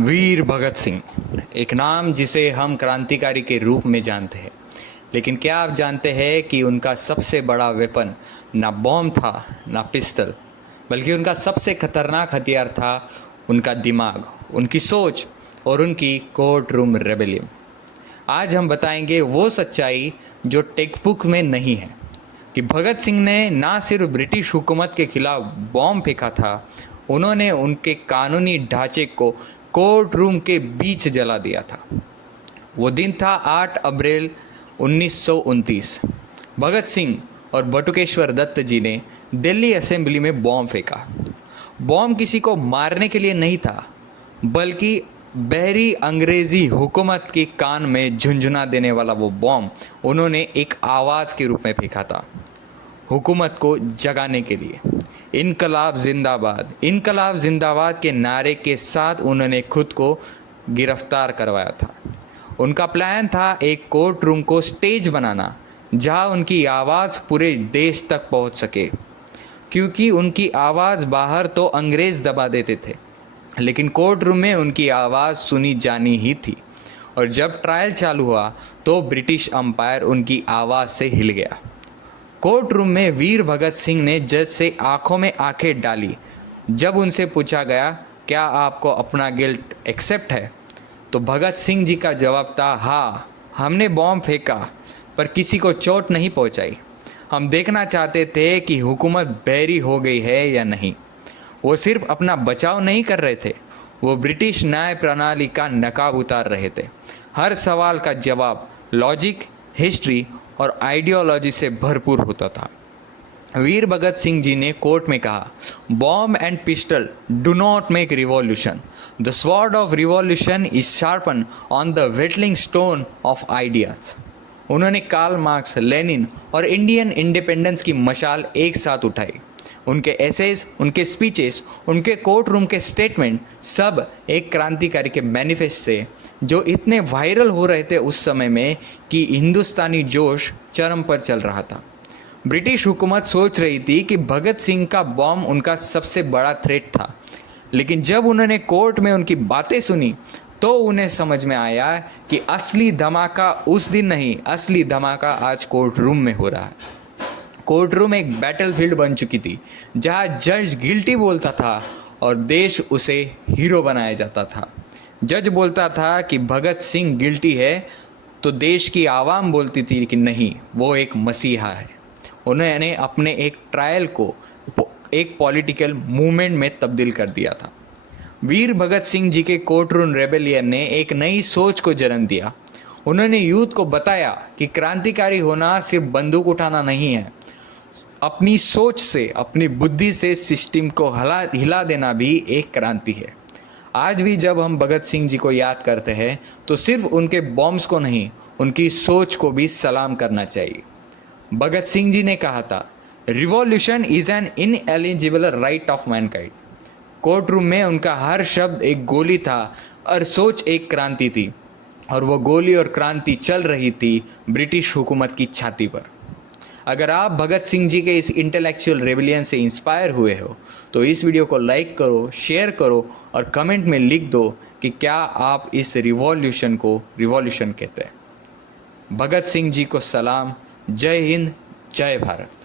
वीर भगत सिंह, एक नाम जिसे हम क्रांतिकारी के रूप में जानते हैं। लेकिन क्या आप जानते हैं कि उनका सबसे बड़ा वेपन ना बॉम्ब था ना पिस्टल, बल्कि उनका सबसे खतरनाक हथियार था उनका दिमाग, उनकी सोच और उनकी कोर्ट रूम रेबेलियन। आज हम बताएंगे वो सच्चाई जो टेक्स्ट बुक में नहीं है, कि भगत सिंह ने ना सिर्फ ब्रिटिश हुकूमत के खिलाफ बॉम्ब फेंका था, उन्होंने उनके कानूनी ढांचे को कोर्ट रूम के बीच जला दिया था। वो दिन था 8 अप्रैल 1929। भगत सिंह और बटुकेश्वर दत्त जी ने दिल्ली असेंबली में बॉम्ब फेंका। बॉम्ब किसी को मारने के लिए नहीं था, बल्कि बहरी अंग्रेज़ी हुकूमत के कान में झुंझुना देने वाला वो बॉम्ब उन्होंने एक आवाज़ के रूप में फेंका था, हुकूमत को जगाने के लिए। इनकलाब जिंदाबाद के नारे के साथ उन्होंने खुद को गिरफ्तार करवाया था। उनका प्लान था एक कोर्ट रूम को स्टेज बनाना, जहां उनकी आवाज़ पूरे देश तक पहुंच सके, क्योंकि उनकी आवाज़ बाहर तो अंग्रेज़ दबा देते थे, लेकिन कोर्ट रूम में उनकी आवाज़ सुनी जानी ही थी। और जब ट्रायल चालू हुआ तो ब्रिटिश अंपायर उनकी आवाज़ से हिल गया। कोर्ट रूम में वीर भगत सिंह ने जज से आंखों में आंखें डाली। जब उनसे पूछा गया, क्या आपको अपना गिल्ट एक्सेप्ट है, तो भगत सिंह जी का जवाब था, हाँ, हमने बॉम्ब फेंका पर किसी को चोट नहीं पहुंचाई। हम देखना चाहते थे कि हुकूमत बहरी हो गई है या नहीं। वो सिर्फ अपना बचाव नहीं कर रहे थे, वो ब्रिटिश न्याय प्रणाली का नकाब उतार रहे थे। हर सवाल का जवाब लॉजिक, हिस्ट्री और आइडियोलॉजी से भरपूर होता था। वीर भगत सिंह जी ने कोर्ट में कहा, bomb and pistol do not make revolution, the sword of revolution is sharpen on the whetting stone of ideas. उन्होंने कार्ल मार्क्स, लेनिन और इंडियन इंडिपेंडेंस की मशाल एक साथ उठाई। उनके एसेज, उनके स्पीचेस, उनके कोर्ट रूम के स्टेटमेंट सब एक क्रांतिकारी के मैनिफेस्ट थे, जो इतने वायरल हो रहे थे उस समय में कि हिंदुस्तानी जोश चरम पर चल रहा था। ब्रिटिश हुकूमत सोच रही थी कि भगत सिंह का बॉम्ब उनका सबसे बड़ा थ्रेट था, लेकिन जब उन्होंने कोर्ट में उनकी बातें सुनी तो उन्हें समझ में आया कि असली धमाका उस दिन नहीं, असली धमाका आज कोर्ट रूम में हो रहा है। कोर्ट रूम एक बैटलफील्ड बन चुकी थी, जहां जज गिल्टी बोलता था और देश उसे हीरो बनाया जाता था। जज बोलता था कि भगत सिंह गिल्टी है, तो देश की आवाम बोलती थी कि नहीं, वो एक मसीहा है। उन्होंने अपने एक ट्रायल को एक पॉलिटिकल मूवमेंट में तब्दील कर दिया था। वीर भगत सिंह जी के कोर्ट रूम रेबेलियन ने एक नई सोच को जन्म दिया। उन्होंने यूथ को बताया कि क्रांतिकारी होना सिर्फ बंदूक उठाना नहीं है, अपनी सोच से, अपनी बुद्धि से सिस्टम को हिला देना भी एक क्रांति है। आज भी जब हम भगत सिंह जी को याद करते हैं तो सिर्फ उनके बॉम्ब्स को नहीं, उनकी सोच को भी सलाम करना चाहिए। भगत सिंह जी ने कहा था, revolution is an ineligible right of Mankind. Court room में उनका हर शब्द एक गोली था और सोच एक क्रांति थी, और वो गोली और क्रांति चल रही थी ब्रिटिश हुकूमत की छाती पर। अगर आप भगत सिंह जी के इस इंटेलेक्चुअल रेबेलियन से इंस्पायर हुए हो तो इस वीडियो को लाइक करो, शेयर करो और कमेंट में लिख दो कि क्या आप इस रिवॉल्यूशन को रिवॉल्यूशन कहते हैं। भगत सिंह जी को सलाम। जय हिंद, जय भारत।